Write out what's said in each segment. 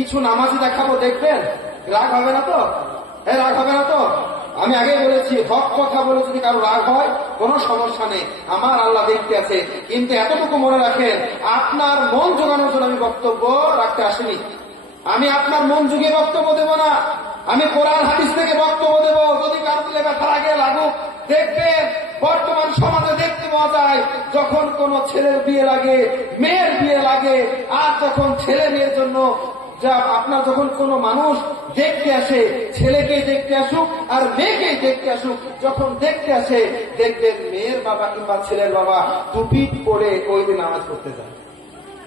কিছু নামাজি দেখাবো, দেখবেন? রাগ হবে না তো? হ্যাঁ রাগ হবে না তো? আমি আগে বলেছি, হক কথা বলে যদি কারও রাগ হয়, কোনো সমস্যা নেই। আমার আল্লাহ দেখতে আছে। কিন্তু এতটুকু মনে রাখেন, আপনার মন জোগানোর জন্য আমি বক্তব্য রাখতে আসিনি। আমি আপনার মন যুগে বক্তব্য দেব না। আমি কোরআন, হাদিস থেকে বক্তব্য দেব। যদি কারও দিলে ব্যথা লাগে, লাগুক, দেখবেন, বর্তমান সমাজে দেখতে পাওয়া যায়, যখন কোন ছেলের বিয়ে লাগে, মেয়ের বিয়ে লাগে, আর যখন ছেলে মেয়ের জন্য যা আপনার যখন কোনো মানুষ দেখতে আসে ছেলেকে দেখতে আসুক আর মেয়েকে দেখতে আসুক, যখন দেখতে আসে, দেখবেন মেয়ের বাবা কিংবা ছেলের বাবা টুপি পরে ওই দিন নামাজ পড়তে যায়।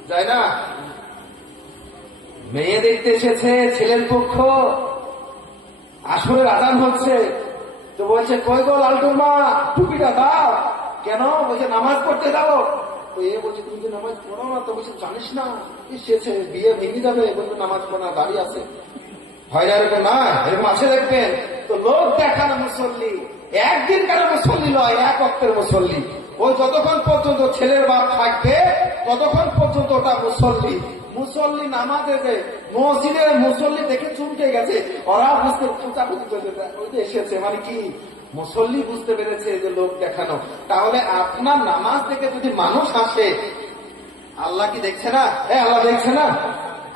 যায় না? মেয়ে দেখতে এসেছে, ছেলের পক্ষ। আসলে আদান হচ্ছে। তো বলছে, কই গো লালটুর মা, টুপিটা দাও। কেন? বলছে, নামাজ পড়তে দাও। তো এ বলছে, তুমি তো নামাজ পড়ো না তো বলছে জানিস না এসেছে বিয়ে ভেঙে যাবে বলছে নামাজ পড়ো দাঁড়িয়ে আছে। হয় না এরকম না আছে দেখবেন। তো লোক দেখানো মুসল্লি, একদিন কারও মুসল্লি নয়, এক অক্টের মুসল্লি। ওই যতক্ষণ পর্যন্ত ছেলের বাপ থাকবে, ততক্ষণ পর্যন্ত ওটা মুসল্লি। মুসল্লি নামাজে যে মসজিদের মুসল্লি দেখে চুমকে গেছে। ওরা বুঝতে যে এসেছে মানে কি? মুসল্লি বুঝতে পেরেছে যে লোক দেখানো। তাহলে আপনার নামাজ দেখে যদি মানুষ আসে আল্লাহ কি দেখছে না? হ্যাঁ আল্লাহ দেখছে না?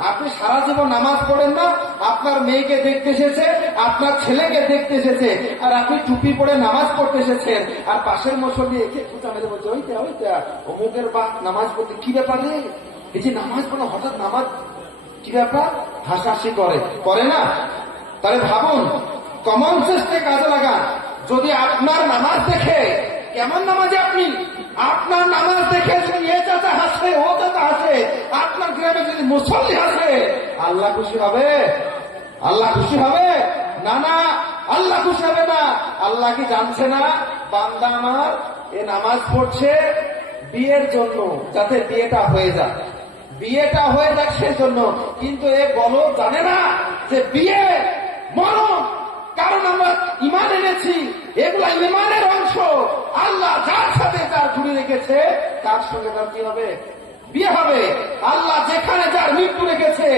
আপনি সারা জীবন নামাজ পড়েন না, আপনার মেয়েকে দেখতে এসেছে, আপনার ছেলেকে দেখতে এসেছে, আর আপনি টুপি পরে নামাজ পড়তে এসেছেন, আর পাশের মুসল্লি একে অমুকের বা নামাজ পড়তে কি ব্যাপার রে? এই যে নামাজ পড়ে, হঠাৎ নামাজ কি ব্যাপার? হাসাহাসি করে। করে না? তাহলে ভাবুন কমন সেন্সকে কাজে লাগান। যদি আপনার নামাজ দেখে, কেমন নামাজে আপনি? আপনার নামাজ দেখে যদি এ চাচা হাসে, ও চাচা হাসে, আপনার গ্রামে যদি মুসল্লি হাসে, আল্লাহ খুশি হবে। আল্লাহ খুশি হবে? না না, আল্লাহ খুশি হবে না। আল্লাহ কি জানছে না? বান্দা আমার, এ নামাজ পড়ছে বিয়ের জন্য, যাতে বিয়েটা হয়ে যায়। বিয়েটা হয়ে যাক সেজন্য, কিন্তু এ বলো জানে না যে বিয়ে মরণ। কারণ আমরা ইমান এনেছি, এগুলা ইমানের অংশ। আল্লাহ যার সাথে যার জুড়ে রেখেছে, তার সঙ্গে তার কি হবে? বিয়ে হবে। আল্লাহ যেখানে যার মৃত্যু রেখেছে,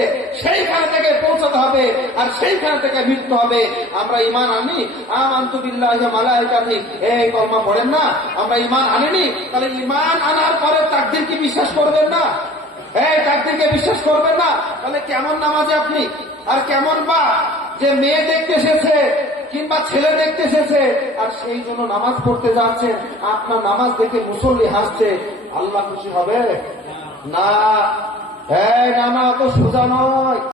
সেইখানে থেকে পৌঁছাতে হবে, আর সেইখান থেকে মৃত্যু হবে। আমরা ইমান আনি? আমান্তু বিল্লাহ এই কলমা পড়েন না? আমরা ইমান আনিনি? তাহলে ইমান আনার পরে তাকদির কি বিশ্বাস করবেন না? এই তাকদিরকে বিশ্বাস করবেন না? তাহলে কেমন নামাজে আপনি? আর কেমন বা? যে মেয়ে দেখতে এসেছে কিংবা ছেলে দেখতে এসেছে, আর সেই জন্য নামাজ পড়তে যাচ্ছেন আপনার নামাজ দেখে মুসল্লি হাসছে, আল্লাহ খুশি হবে? না। হ্যাঁ না অত সোজা নয়।